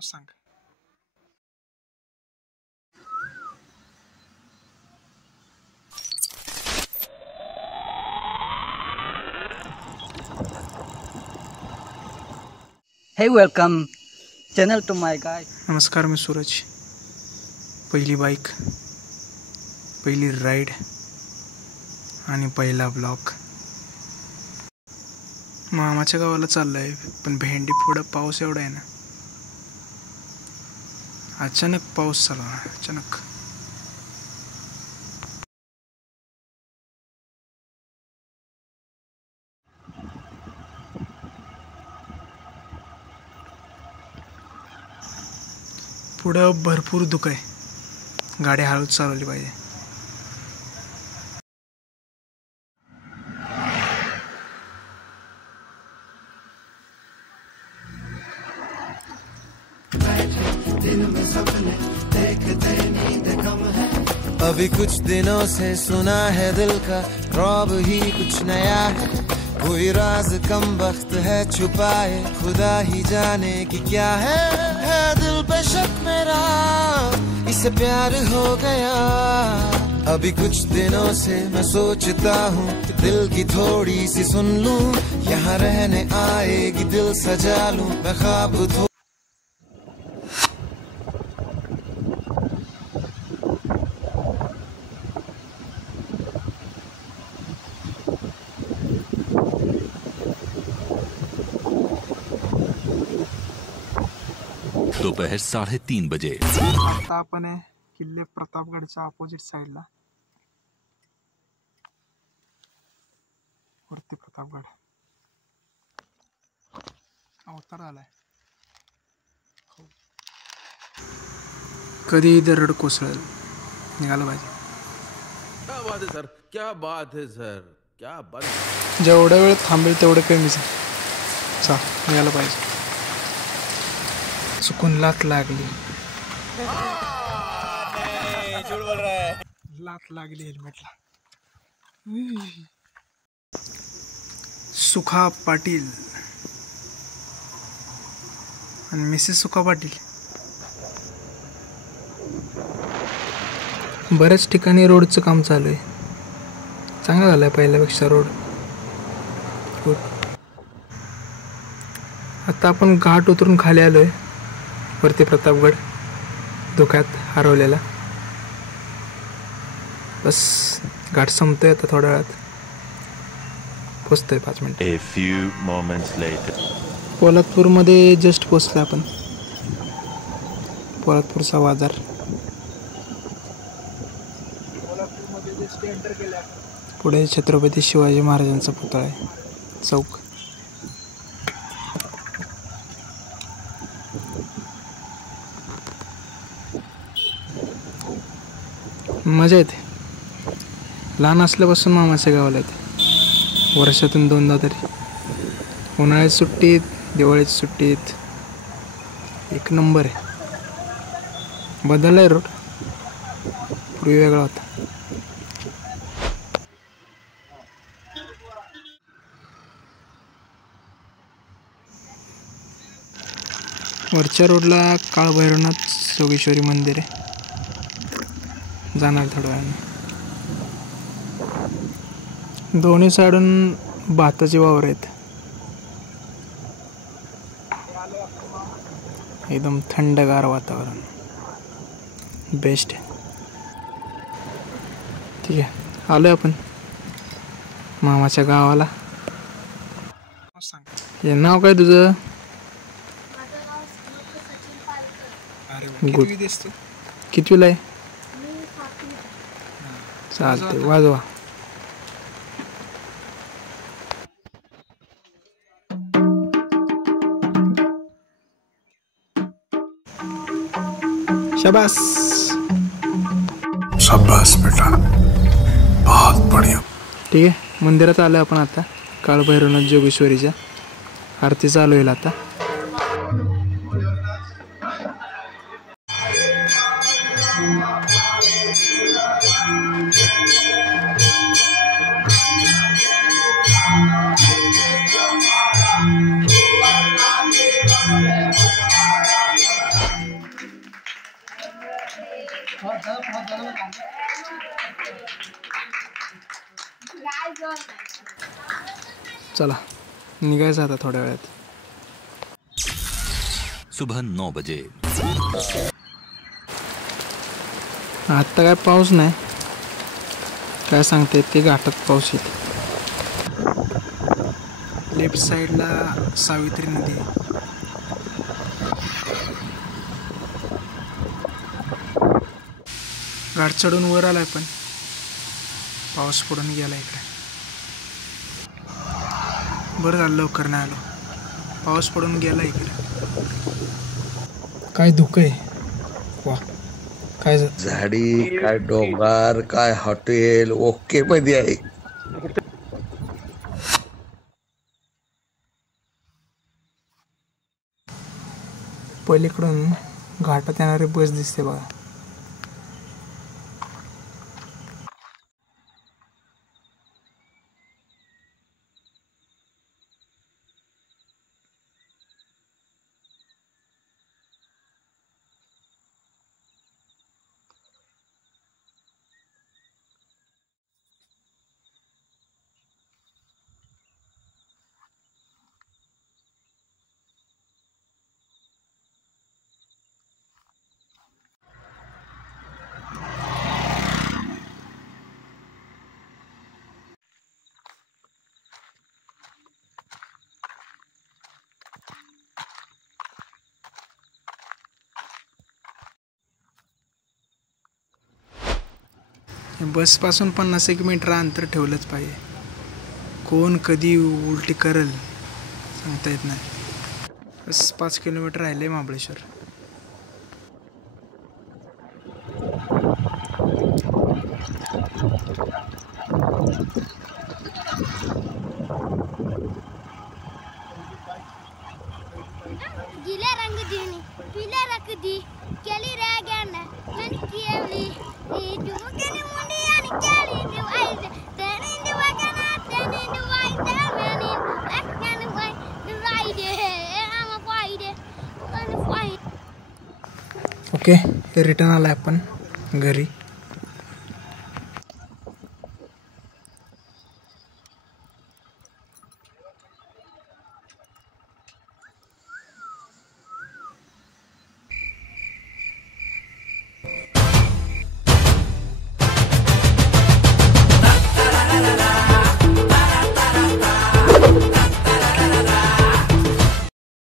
सांग. Hey, welcome channel to my guy. नमस्कार, मी सूरज. पहिली बाईक, पहिली राईड आणि पहिला ब्लॉग. मामाच्या गावाला चाललोय, पण भेंडी पुढं पाऊस एवढा आहे ना, अचानक पाऊस चालू आहे. अचानक पुढं भरपूर धुक आहे. गाडी हळूच चालवली पाहिजे. अभी कुछ दिनों से सुना है दिल का रौब ही कुछ नया है. कोई राज कम वक्त है छुपाए, खुदा ही जाने कि क्या है दिल पे शक मेरा, इसे प्यार हो गया. अभी कुछ दिनों से मैं सोचता हूँ दिल की थोड़ी सी सुन लूं, यहाँ रहने आएगी दिल सजा लूं मैं ख्वाब. दोपहर 3:30 बजे. आता आपण आहे किल्ले प्रतापगडच्या अपोजिट साईडला. वरती प्रतापगड अवतार आलाय. कधी दरड कोसळेल, निघालं पाहिजे. क्या बात है सर, क्या बात है सर, क्या बात. जेवढ्या वेळ थांबेल तेवढं कमीच आहे. चा निघालं पाहिजे. चुकून लात लागली. लात लागली हेल्मेटला. सुखा पाटील आणि मिसेस सुखा पाटील. बऱ्याच ठिकाणी रोडचं काम चालू आहे. चांगला झालंय पहिल्यापेक्षा रोड. आता आपण घाट उतरून खाली आलोय. वरती प्रतापगड धुक्यात हरवलेला. बस घाट संपतोय आता, थोड्या वेळात पोचतोय. 5 मिनिट. A few moments later. पोलादपूरमध्ये जस्ट पोचलो आपण. पोलादपूरचा बाजार. पुढे छत्रपती शिवाजी महाराजांचा पुतळा आहे. चौक. मजा येते. लहान असल्यापासून मामाच्या गावाला येते. वर्षातून 2दा तरी. उन्हाळ्याच्या सुट्टीत, दिवाळीच्या सुट्टीत. एक नंबर आहे. बदललाय रोड, पूर्वी वेगळा होता. वरच्या रोडला काळभैरवनाथ जोगेश्वरी मंदिर आहे. जाणार थोड्या वेळाने. दोन्ही साईडून भाताची वावर आहेत. एकदम थंडगार वातावरण. बेस्ट आहे. ठीक आहे, आलोय आपण मामाच्या गावाला. हे नाव काय तुझं? गुड. कितवीला आहे? चालते, वाजवा. शाबास. शाबास बेटा, बहुत बढ़िया. ठीक आहे, मंदिरात आलो आपण आता. काळभैरवनाथ जोगेश्वरीच्या आरती चालू होईल आता. चला निघायचं आता थोड्या वेळात. सुबह 9 बजे. आत्ता काय पाऊस नाही, काय सांगते ते घाटात पाऊस येते. लेफ्ट साईडला सावित्री नदी आहे. घाट चढून वर आलाय पण पाऊस पडून गेला इकडे. बरं झालं लवकर नाही आलो, पाऊस पडून गेला इकडे. काय धुकं आहे. वा काय झाडी, काय डोंगर, काय हॉटेल ओके मध्ये आहे. पलीकडून घाटात येणारी बस दिसते बघा. बसपासून 50 मीटर अंतर ठेवलंच पाहिजे. कोण कधी उलटी करल सांगता येत नाही. बस 5 किलोमीटर राहिले महाबळेश्वर. गिले रंग दीनी पीले रख दी केली रह गया ना मन केवली ए जुगने मुंडी आणि केली दिवाईज तेने दिवागना तेने दिवाईज मेनी अकन वाई दिवाईज आम वाईड. ओके रिटर्न आलाय आपण घरी.